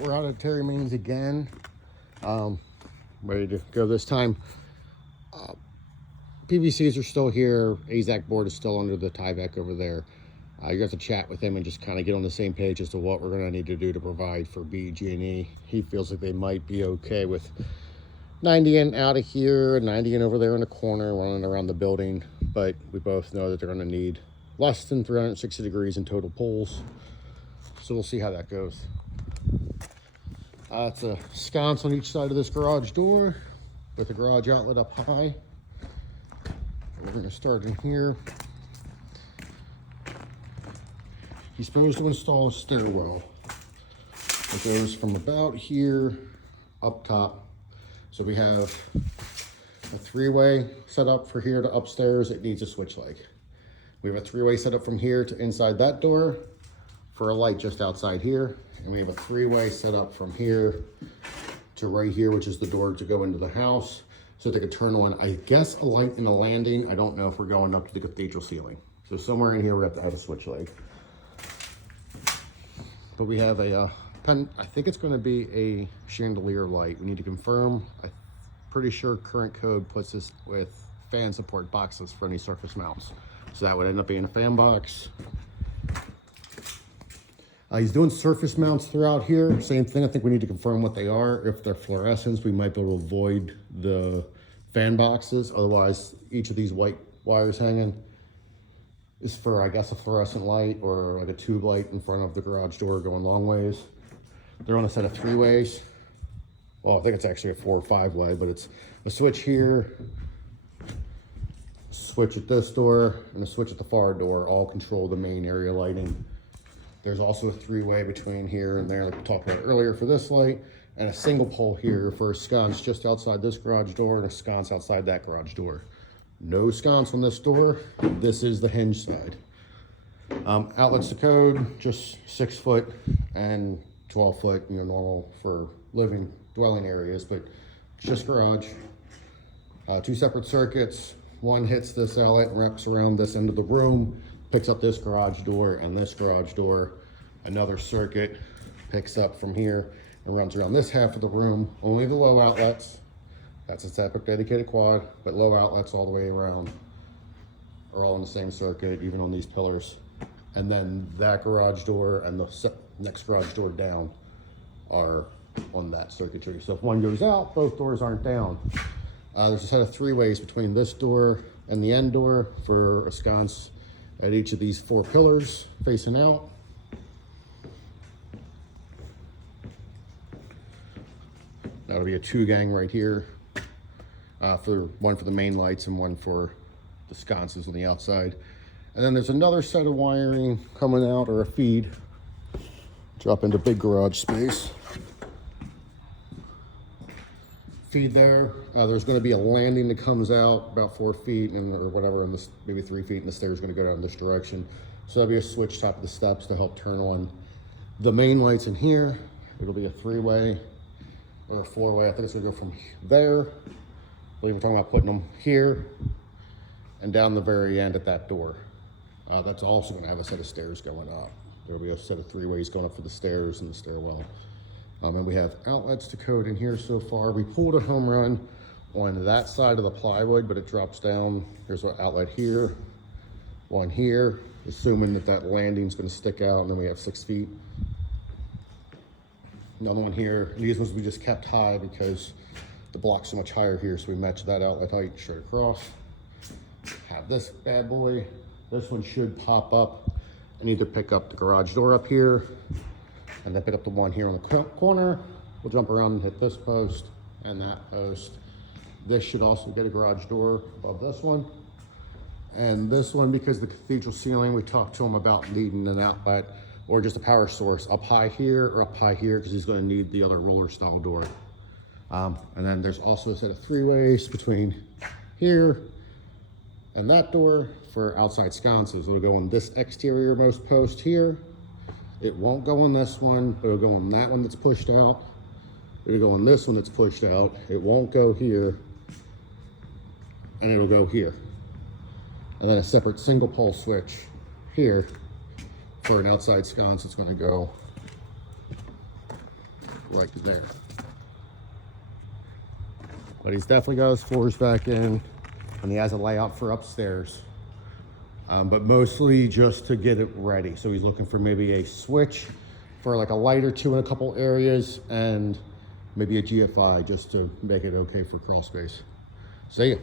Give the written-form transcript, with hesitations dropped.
We're out at Terry Mayne's again. Ready to go this time. PVCs are still here. AZAC board is still under the Tyvek over there. You have to chat with him and just kind of get on the same page as to what we're going to need to do to provide for BG&E. He feels like they might be okay with 90 in out of here, 90 in over there in the corner, running around the building. But we both know that they're going to need less than 360 degrees in total pulls. So we'll see how that goes. It's a sconce on each side of this garage door with the garage outlet up high. We're going to start in here. He's supposed to install a stairwell. It goes from about here up top. So we have a three-way set up for here to upstairs. It needs a switch leg. We have a three-way set up from here to inside that door for a light just outside here. And we have a three-way set up from here to right here, which is the door to go into the house. So they could turn on, I guess, a light in the landing. I don't know if we're going up to the cathedral ceiling. So somewhere in here, we have to have a switch leg. But we have a pen, I think it's gonna be a chandelier light. We need to confirm. I'm pretty sure current code puts this with fan support boxes for any surface mounts. So that would end up being a fan box. He's doing surface mounts throughout here. Same thing, I think we need to confirm what they are. If they're fluorescents, we might be able to avoid the fan boxes. Otherwise, each of these white wires hanging is for, I guess, a fluorescent light or like a tube light in front of the garage door going long ways. They're on a set of three ways. Well, I think it's actually a 4 or 5 way, but it's a switch here, switch at this door, and a switch at the far door, all control the main area lighting. There's also a three-way between here and there, like we talked about earlier for this light, and a single pole here for a sconce just outside this garage door and a sconce outside that garage door. No sconce on this door. This is the hinge side. Outlets to code, just 6 foot and 12 foot, normal for living dwelling areas, but it's just garage. 2 separate circuits. One hits this outlet and wraps around this end of the room, picks up this garage door and this garage door. Another circuit picks up from here and runs around this half of the room. Only the low outlets. That's a separate dedicated quad, but low outlets all the way around are all in the same circuit, even on these pillars. And then that garage door and the next garage door down are on that circuitry. So if one goes out, both doors aren't down. There's a set of 3 ways between this door and the end door for a sconce at each of these 4 pillars facing out. That'll be a 2 gang right here, one for the main lights and one for the sconces on the outside. And then there's another set of wiring coming out, or a feed, drop into big garage space. Feed there. There's going to be a landing that comes out about 4 feet or whatever, and maybe 3 feet, and the stairs going to go down this direction. So there'll be a switch top of the steps to help turn on the main lights in here. It'll be a 3-way or a 4-way. I think it's going to go from there. I believe we're talking about putting them here and down the very end at that door. That's also going to have a set of stairs going up. There'll be a set of 3 ways going up for the stairs and the stairwell. And we have outlets to code in here so far. We pulled a home run on that side of the plywood, but it drops down. Here's an outlet here, one here, assuming that that landing's going to stick out, and then we have 6 feet. Another one here. These ones we just kept high because the block's so much higher here, so we matched that outlet height straight across. Have this bad boy. This one should pop up and either pick up the garage door up here, and then pick up the one here on the corner. We'll jump around and hit this post and that post. This should also get a garage door above this one. And this one, because the cathedral ceiling, we talked to him about needing an outlet or just a power source up high here or up high here, because he's going to need the other roller style door. And then there's also a set of 3 ways between here and that door for outside sconces. It'll go on this exterior most post here. It won't go in this one, but it'll go on that one that's pushed out. It'll go on this one that's pushed out. It won't go here, and it'll go here. And then a separate single pole switch here for an outside sconce. It's going to go right there. But he's definitely got his floors back in, and he has a layout for upstairs. But mostly just to get it ready. So he's looking for maybe a switch for like a light or two in a couple areas, and maybe a GFI just to make it okay for crawl space. See ya.